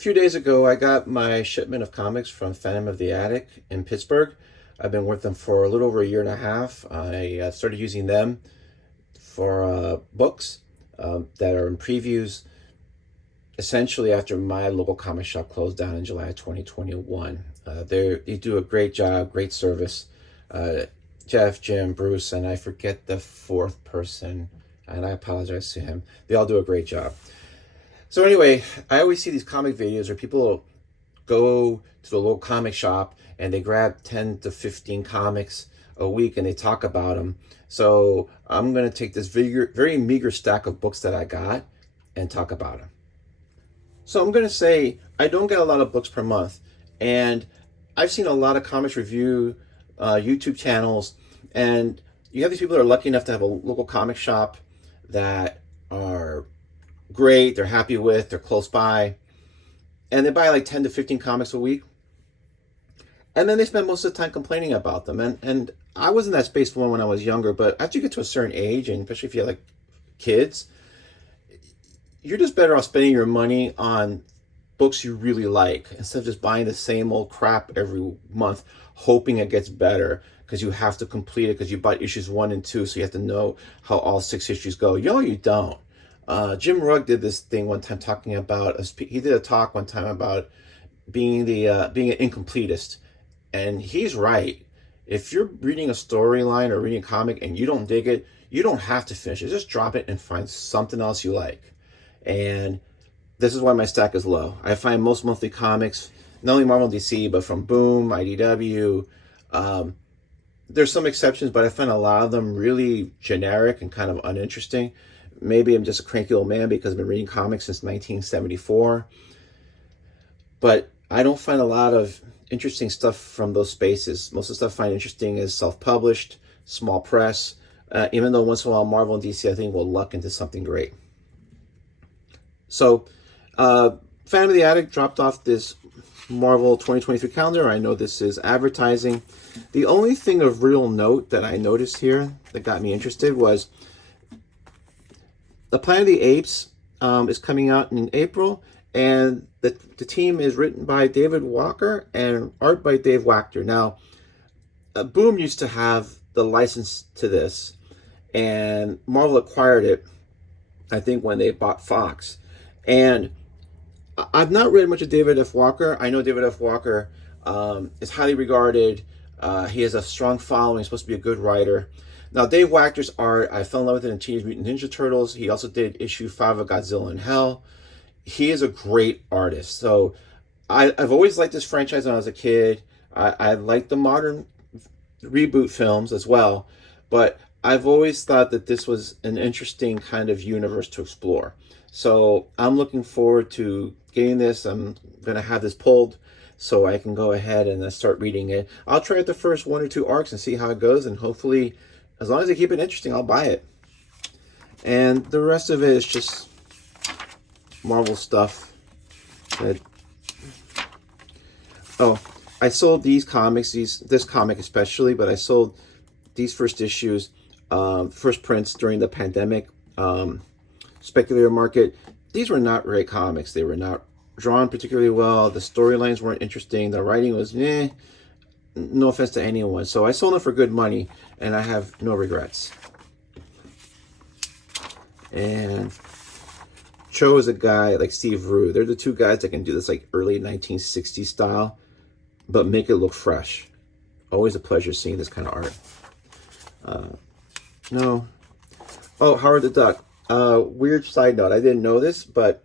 few days ago, I got my shipment of comics from Phantom of the Attic in Pittsburgh. I've been with them for a little over a year and a half. I started using them for books that are in previews essentially after my local comic shop closed down in July 2021. They do a great job, great service. Uh, Jeff, Jim, Bruce, and I forget the fourth person, and I apologize to him. They all do a great job. So anyway, I always see these comic videos where people go to the local comic shop and they grab 10 to 15 comics a week and they talk about them. So I'm going to take this very meager stack of books that I got and talk about them. So I'm going to say I don't get a lot of books per month. And I've seen a lot of comics review YouTube channels. And you have these people that are lucky enough to have a local comic shop that are great, they're happy with, they're close by, and they buy like 10 to 15 comics a week, and then they spend most of the time complaining about them. And I was in that space for when I was younger, but after you get to a certain age, and especially if you have like kids, you're just better off spending your money on books you really like instead of just buying the same old crap every month hoping it gets better because you have to complete it because you bought issues 1 and 2, so you have to know how all 6 issues go. You don't. Jim Rugg did this thing one time talking about he did a talk one time about being being an incompletist, and he's right. If you're reading a storyline or reading a comic and you don't dig it, you don't have to finish it. Just drop it and find something else you like. And this is why my stack is low. I find most monthly comics, not only Marvel and DC, but from Boom, IDW. There's some exceptions, but I find a lot of them really generic and kind of uninteresting. Maybe I'm just a cranky old man because I've been reading comics since 1974. But I don't find a lot of interesting stuff from those spaces. Most of the stuff I find interesting is self-published, small press, even though once in a while Marvel and DC, I think, will luck into something great. So, Phantom of the Attic dropped off this Marvel 2023 calendar. I know this is advertising. The only thing of real note that I noticed here that got me interested was the Planet of the Apes is coming out in April, and the team is written by David Walker and art by Dave Wachter. Now, Boom used to have the license to this, and Marvel acquired it, I think, when they bought Fox. And I've not read much of David F. Walker. I know David F. Walker is highly regarded. He has a strong following. He's supposed to be a good writer. Now, Dave Wachter's art, I fell in love with it in Teenage Mutant Ninja Turtles. He also did issue 5 of Godzilla in Hell. He is a great artist. So I've always liked this franchise when I was a kid. I like the modern reboot films as well. But I've always thought that this was an interesting kind of universe to explore. So I'm looking forward to getting this. I'm going to have this pulled so I can go ahead and start reading it. I'll try out the first 1 or 2 arcs and see how it goes, and hopefully, as long as they keep it interesting, I'll buy it. And the rest of it is just Marvel stuff. I sold these comics, this comic especially, but I sold these first issues, first prints during the pandemic speculator market. These were not great comics. They were not drawn particularly well. The storylines weren't interesting. The writing was no offense to anyone. So I sold them for good money, and I have no regrets. And Cho is a guy like Steve Rue. They're the two guys that can do this like early 1960s style, but make it look fresh. Always a pleasure seeing this kind of art. No. Oh, Howard the Duck. Weird side note. I didn't know this, but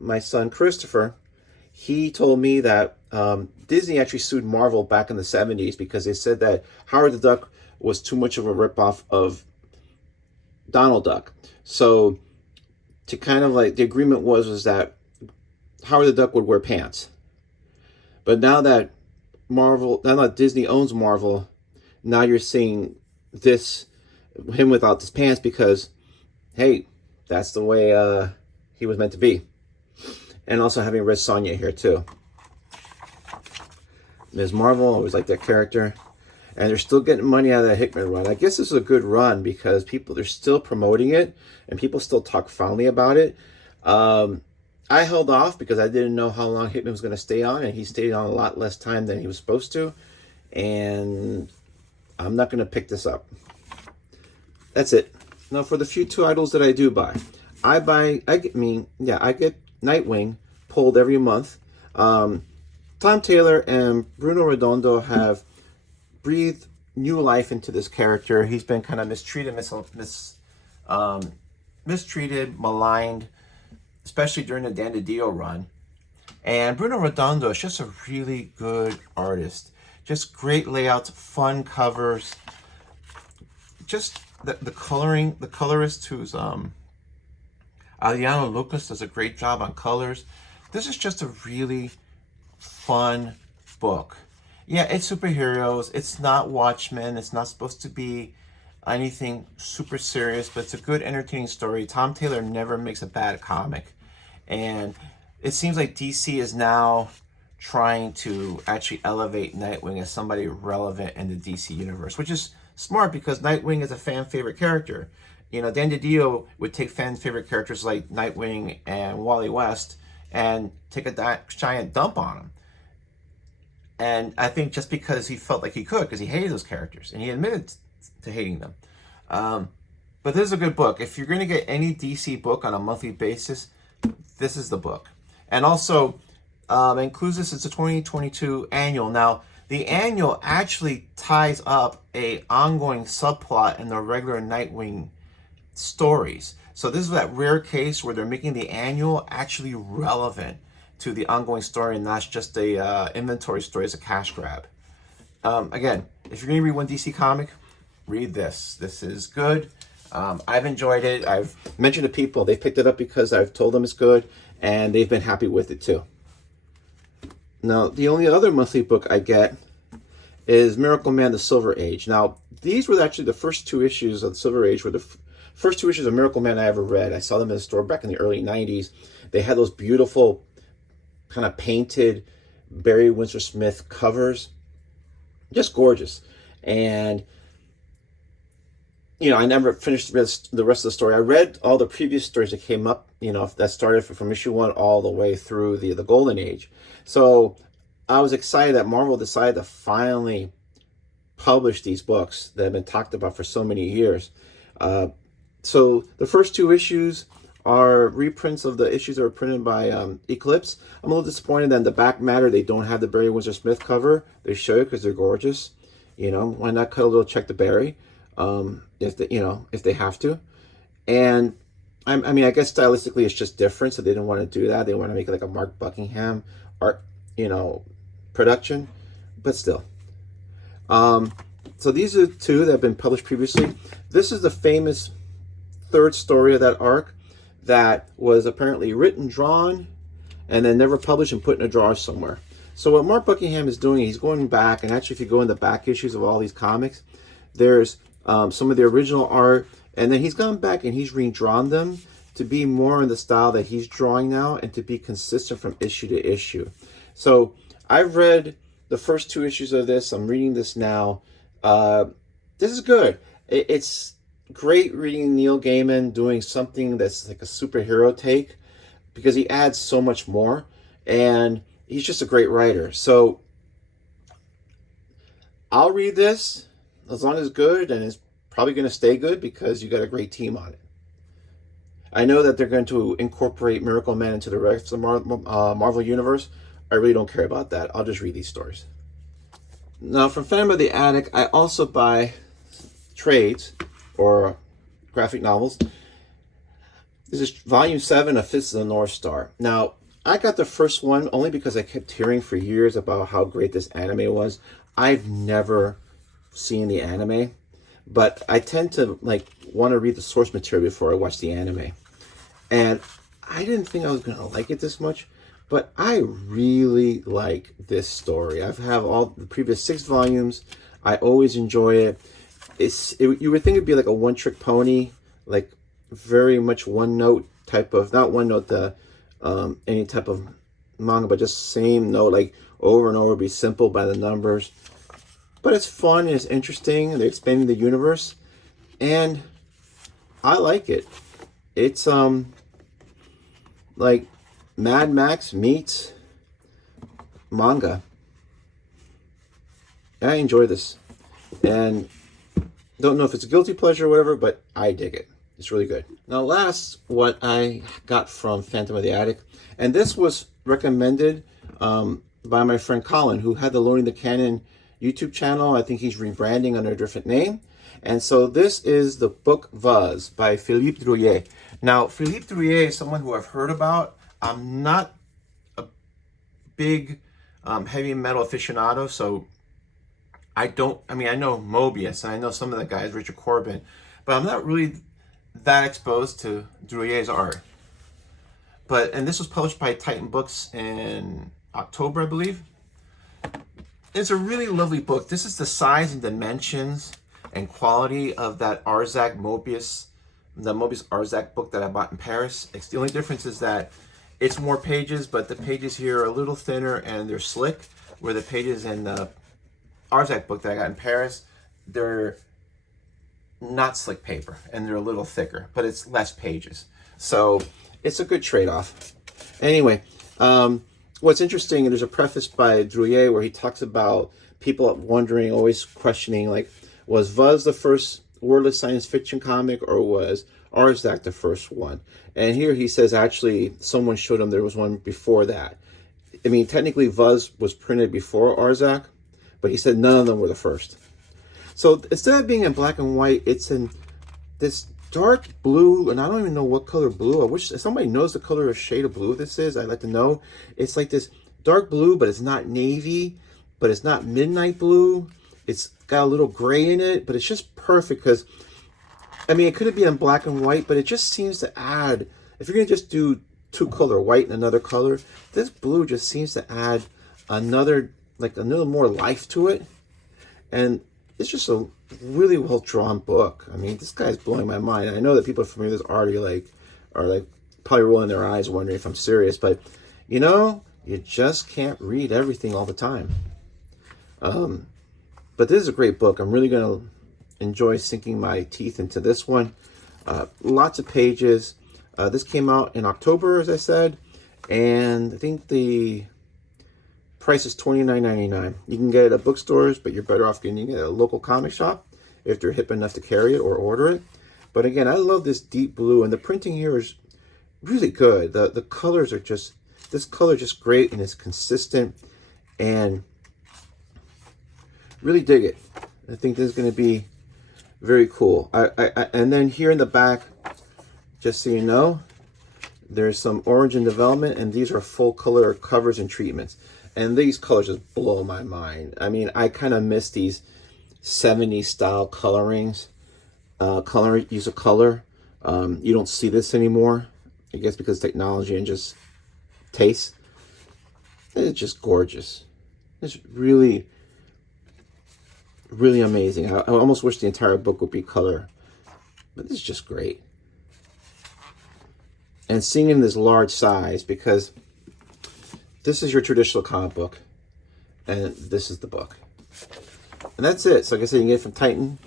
my son Christopher, he told me that Disney actually sued Marvel back in the 70s because they said that Howard the Duck was too much of a ripoff of Donald Duck. So to kind of like, the agreement was that Howard the Duck would wear pants. But now that Disney owns Marvel, now you're seeing him without his pants because, hey, that's the way he was meant to be. And also having Red Sonja here too. Ms. Marvel, always liked that character. And they're still getting money out of that Hickman run. I guess this is a good run because they're still promoting it and people still talk fondly about it. I held off because I didn't know how long Hitman was going to stay on, and he stayed on a lot less time than he was supposed to. And I'm not going to pick this up. That's it. Now, for the few titles that I do buy, I get Nightwing pulled every month. Tom Taylor and Bruno Redondo have breathed new life into this character. He's been kind of mistreated, maligned, especially during the Dan DiDio run. And Bruno Redondo is just a really good artist. Just great layouts, fun covers. Just the coloring, the colorist who's Aliano Lucas does a great job on colors. This is just a really fun book. Yeah, it's superheroes. It's not Watchmen. It's not supposed to be anything super serious, but it's a good, entertaining story. Tom Taylor never makes a bad comic. And it seems like DC is now trying to actually elevate Nightwing as somebody relevant in the DC universe, which is smart because Nightwing is a fan favorite character. You know, Dan DiDio would take fan favorite characters like Nightwing and Wally West and take a giant dump on them. And I think just because he felt like he could, because he hated those characters and he admitted to hating them. But this is a good book. If you're going to get any DC book on a monthly basis, this is the book. And also, includes this as a 2022 annual. Now, the annual actually ties up a ongoing subplot in the regular Nightwing stories. So this is that rare case where they're making the annual actually relevant to the ongoing story and not just a inventory story as a cash grab. Again, if you're going to read one DC comic, read this. This is good. I've enjoyed it. I've mentioned to people, they've picked it up because I've told them it's good, and they've been happy with it too. Now, the only other monthly book I get is Miracle Man: The Silver Age. Now, these were actually the first two issues of the Silver Age, were the first two issues of Miracle Man I ever read. I saw them in the store back in the early 90s. They had those beautiful kind of painted Barry Windsor Smith covers. Just gorgeous. And you know, I never finished the rest of the story. I read all the previous stories that came up, you know, that started from issue 1 all the way through the Golden Age. So I was excited that Marvel decided to finally publish these books that have been talked about for so many years. So the first two issues are reprints of the issues that were printed by Eclipse. I'm a little disappointed that in the back matter they don't have the Barry Windsor Smith cover. They should, because they're gorgeous. You know, why not cut a little check to Barry? If they have to. And I mean, I guess stylistically it's just different, so they didn't want to do that. They want to make it like a Mark Buckingham art, production, but still. So these are two that have been published previously. This is the famous third story of that arc that was apparently written, drawn, and then never published and put in a drawer somewhere. So what Mark Buckingham is doing, he's going back, and actually if you go in the back issues of all these comics, there's some of the original art, and then he's gone back and he's redrawn them to be more in the style that he's drawing now and to be consistent from issue to issue. So I've read the first two issues of this. I'm reading this now. This is good. It's great reading Neil Gaiman doing something that's like a superhero take, because he adds so much more, and he's just a great writer. So I'll read this as long as it's good, and it's probably going to stay good because you got a great team on it. I know that they're going to incorporate Miracle Man into the rest of the Marvel Universe. I really don't care about that. I'll just read these stories. Now, from Phantom of the Attic, I also buy trades or graphic novels. This is Volume 7 of Fists of the North Star. Now, I got the first one only because I kept hearing for years about how great this anime was. I've never seen the anime, but I tend to want to read the source material before I watch the anime. And I didn't think I was going to like it this much, but I really like this story. I've have all the previous 6 volumes. I always enjoy it. You would think it'd be like a one-trick pony, like very much one-note type of, not one-note, any type of manga, but just same note, like over and over, be simple by the numbers. But it's fun, it's interesting, and they're expanding the universe, and I like it. It's Mad Max meets manga. I enjoy this, and don't know if it's a guilty pleasure or whatever, but I dig it. It's really good. Now, last, what I got from Phantom of the Attic, and this was recommended by my friend Colin, who had the Loading the Cannon YouTube channel. I think he's rebranding under a different name. And so this is the book Vuz by Philippe Drouillet. Now, Philippe Drouillet is someone who I've heard about. I'm not a big heavy metal aficionado, so I know Mobius, and I know some of the guys, Richard Corbin, but I'm not really that exposed to Drouillet's art. And this was published by Titan Books in October, I believe. It's a really lovely book. This is the size and dimensions and quality of that Arzac Mobius, the Mobius Arzac book that I bought in Paris. The only difference is that it's more pages, but the pages here are a little thinner and they're slick, where the pages in the Arzac book that I got in Paris, they're not slick paper and they're a little thicker, but it's less pages. So it's a good trade-off. Anyway, what's interesting, there's a preface by Drouillet where he talks about people wondering, always questioning, like, was Vuz the first wordless science fiction comic, or was Arzac the first one? And here he says, actually, someone showed him there was one before that. I mean, technically Vuz was printed before Arzac, but he said none of them were the first. So instead of being in black and white, it's in this dark blue, and I don't even know what color blue. I wish somebody knows the color of shade of blue this is. I'd like to know. It's like this dark blue, but it's not navy, but it's not midnight blue. It's got a little gray in it, but it's just perfect because, I mean, it could be in black and white, but it just seems to add, if you're going to just do two color, white and another color, this blue just seems to add another, like another more life to it. And it's just a really well drawn book. I mean, this guy's blowing my mind. I know that people familiar with this art are like probably rolling their eyes wondering if I'm serious, but you know, you just can't read everything all the time. But this is a great book. I'm really going to enjoy sinking my teeth into this one. Lots of pages. This came out in October, as I said, and I think the price is $29.99. You can get it at bookstores, but you're better off getting it at a local comic shop if they're hip enough to carry it or order it. But again, I love this deep blue, and the printing here is really good. The colors are just, this color is just great, and it's consistent, and really dig it. I think this is going to be very cool. And then here in the back, just so you know, there's some origin development, and these are full color covers and treatments. And these colors just blow my mind. I mean, I kind of miss these 70s style colorings, use of color. You don't see this anymore, I guess because technology and just taste. It's just gorgeous. It's really, really amazing. I almost wish the entire book would be color, but this is just great. And seeing in this large size, because this is your traditional comic book, and this is the book. And that's it. So like I said, you can get it from Titan.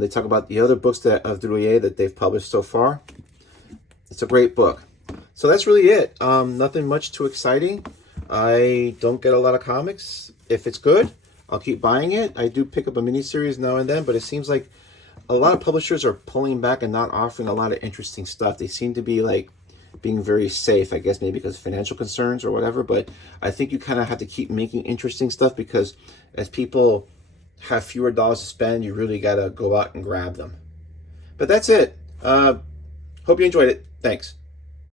They talk about the other books of Drouillet that they've published so far. It's a great book. So that's really it. Nothing much too exciting. I don't get a lot of comics. If it's good, I'll keep buying it. I do pick up a miniseries now and then, but it seems like a lot of publishers are pulling back and not offering a lot of interesting stuff. They seem to be like being very safe, I guess, maybe because of financial concerns or whatever. But I think you kind of have to keep making interesting stuff, because as people have fewer dollars to spend, you really got to go out and grab them. But that's it. Hope you enjoyed it. Thanks.